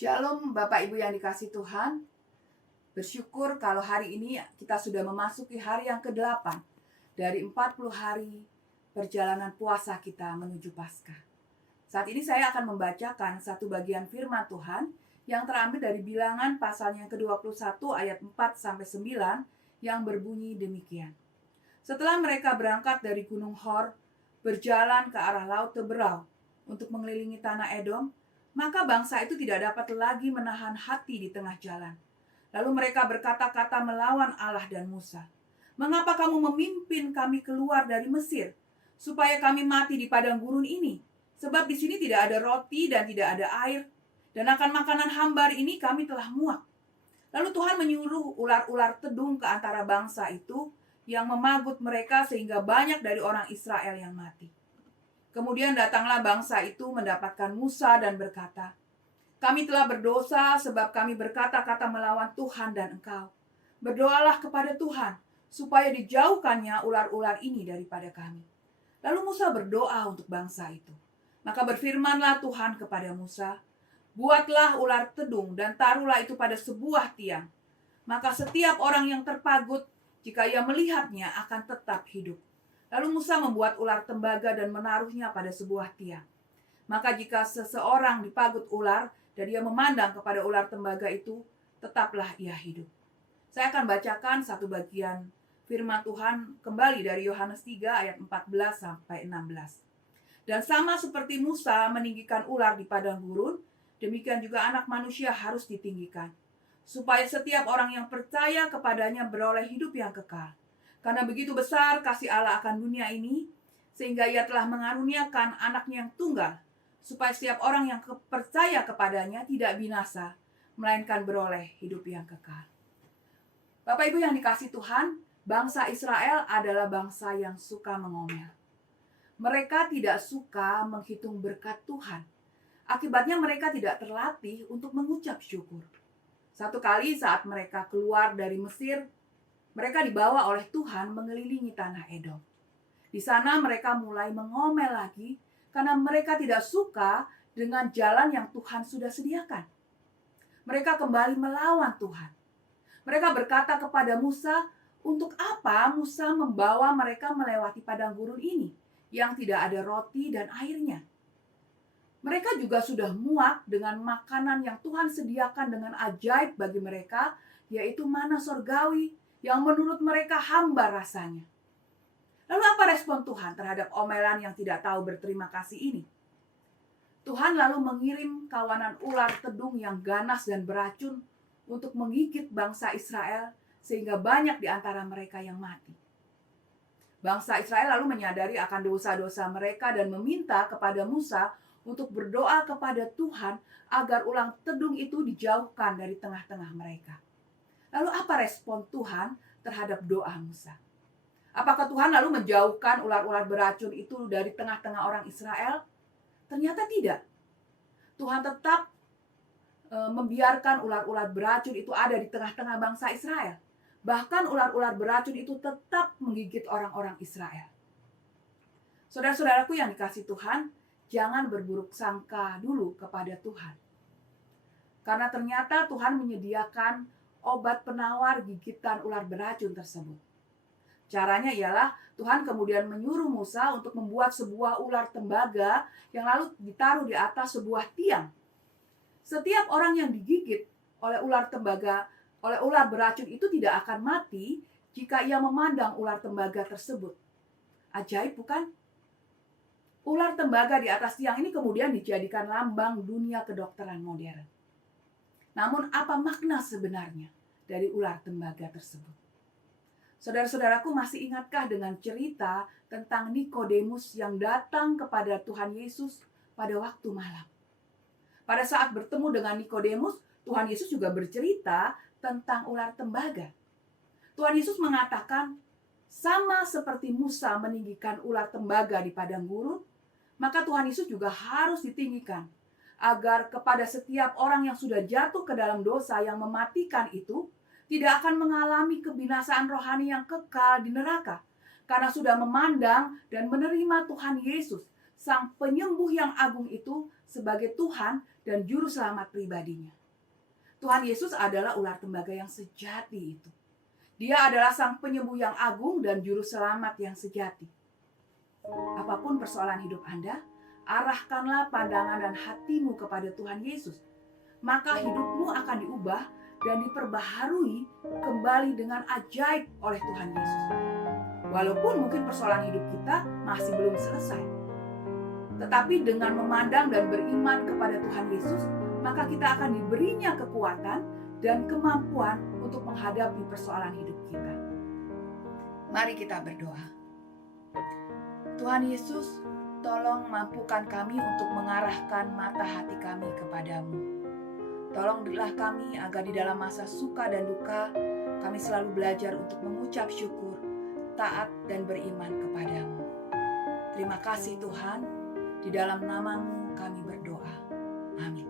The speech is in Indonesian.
Shalom Bapak Ibu yang dikasihi Tuhan. Bersyukur kalau hari ini kita sudah memasuki hari yang ke-8 dari 40 hari perjalanan puasa kita menuju Paskah. Saat ini saya akan membacakan satu bagian firman Tuhan yang terambil dari Bilangan pasalnya ke-21 ayat 4-9 yang berbunyi demikian. Setelah mereka berangkat dari Gunung Hor, berjalan ke arah Laut Teberau untuk mengelilingi tanah Edom, maka bangsa itu tidak dapat lagi menahan hati di tengah jalan. Lalu mereka berkata-kata melawan Allah dan Musa. "Mengapa kamu memimpin kami keluar dari Mesir, supaya kami mati di padang gurun ini? Sebab di sini tidak ada roti dan tidak ada air, dan akan makanan hambar ini kami telah muak." Lalu Tuhan menyuruh ular-ular tedung ke antara bangsa itu yang memagut mereka sehingga banyak dari orang Israel yang mati. Kemudian datanglah bangsa itu mendapatkan Musa dan berkata, "Kami telah berdosa sebab kami berkata-kata melawan Tuhan dan engkau. Berdoalah kepada Tuhan supaya dijauhkannya ular-ular ini daripada kami." Lalu Musa berdoa untuk bangsa itu. Maka berfirmanlah Tuhan kepada Musa, "Buatlah ular tedung dan taruhlah itu pada sebuah tiang. Maka setiap orang yang terpagut, jika ia melihatnya akan tetap hidup." Lalu Musa membuat ular tembaga dan menaruhnya pada sebuah tiang. Maka jika seseorang dipagut ular dan dia memandang kepada ular tembaga itu, tetaplah ia hidup. Saya akan bacakan satu bagian firman Tuhan kembali dari Yohanes 3 ayat 14-16. "Dan sama seperti Musa meninggikan ular di padang gurun, demikian juga Anak Manusia harus ditinggikan, supaya setiap orang yang percaya kepadanya beroleh hidup yang kekal. Karena begitu besar kasih Allah akan dunia ini, sehingga ia telah mengaruniakan anaknya yang tunggal, supaya setiap orang yang percaya kepadanya tidak binasa, melainkan beroleh hidup yang kekal." Bapak Ibu yang dikasihi Tuhan, bangsa Israel adalah bangsa yang suka mengomel. Mereka tidak suka menghitung berkat Tuhan. Akibatnya mereka tidak terlatih untuk mengucap syukur. Satu kali saat mereka keluar dari Mesir, mereka dibawa oleh Tuhan mengelilingi tanah Edom. Di sana mereka mulai mengomel lagi karena mereka tidak suka dengan jalan yang Tuhan sudah sediakan. Mereka kembali melawan Tuhan. Mereka berkata kepada Musa, "Untuk apa Musa membawa mereka melewati padang gurun ini yang tidak ada roti dan airnya?" Mereka juga sudah muak dengan makanan yang Tuhan sediakan dengan ajaib bagi mereka, yaitu mana sorgawi yang menurut mereka hambar rasanya. Lalu apa respon Tuhan terhadap omelan yang tidak tahu berterima kasih ini? Tuhan lalu mengirim kawanan ular tedung yang ganas dan beracun untuk menggigit bangsa Israel sehingga banyak di antara mereka yang mati. Bangsa Israel lalu menyadari akan dosa-dosa mereka dan meminta kepada Musa untuk berdoa kepada Tuhan agar ular tedung itu dijauhkan dari tengah-tengah mereka. Lalu apa respon Tuhan terhadap doa Musa? Apakah Tuhan lalu menjauhkan ular-ular beracun itu dari tengah-tengah orang Israel? Ternyata tidak. Tuhan tetap membiarkan ular-ular beracun itu ada di tengah-tengah bangsa Israel. Bahkan ular-ular beracun itu tetap menggigit orang-orang Israel. Saudara-saudaraku yang dikasihi Tuhan, jangan berburuk sangka dulu kepada Tuhan. Karena ternyata Tuhan menyediakan obat penawar gigitan ular beracun tersebut. Caranya ialah Tuhan kemudian menyuruh Musa untuk membuat sebuah ular tembaga yang lalu ditaruh di atas sebuah tiang. Setiap orang yang digigit oleh ular tembaga, oleh ular beracun itu tidak akan mati jika ia memandang ular tembaga tersebut. Ajaib bukan? Ular tembaga di atas tiang ini kemudian dijadikan lambang dunia kedokteran modern. Namun apa makna sebenarnya dari ular tembaga tersebut? Saudara-saudaraku, masih ingatkah dengan cerita tentang Nikodemus yang datang kepada Tuhan Yesus pada waktu malam? Pada saat bertemu dengan Nikodemus, Tuhan Yesus juga bercerita tentang ular tembaga. Tuhan Yesus mengatakan, sama seperti Musa meninggikan ular tembaga di padang gurun, maka Tuhan Yesus juga harus ditinggikan, agar kepada setiap orang yang sudah jatuh ke dalam dosa yang mematikan itu, tidak akan mengalami kebinasaan rohani yang kekal di neraka, karena sudah memandang dan menerima Tuhan Yesus Sang Penyembuh yang agung itu sebagai Tuhan dan Juru Selamat pribadinya. Tuhan Yesus adalah ular tembaga yang sejati itu. Dia adalah Sang Penyembuh yang agung dan Juru Selamat yang sejati. Apapun persoalan hidup Anda, arahkanlah pandangan dan hatimu kepada Tuhan Yesus. Maka hidupmu akan diubah dan diperbaharui kembali dengan ajaib oleh Tuhan Yesus. Walaupun mungkin persoalan hidup kita masih belum selesai. Tetapi dengan memandang dan beriman kepada Tuhan Yesus, maka kita akan diberinya kekuatan dan kemampuan untuk menghadapi persoalan hidup kita. Mari kita berdoa. Tuhan Yesus, tolong mampukan kami untuk mengarahkan mata hati kami kepadamu. Tolonglah kami agar di dalam masa suka dan duka, kami selalu belajar untuk mengucap syukur, taat dan beriman kepadamu. Terima kasih Tuhan, di dalam namamu kami berdoa. Amin.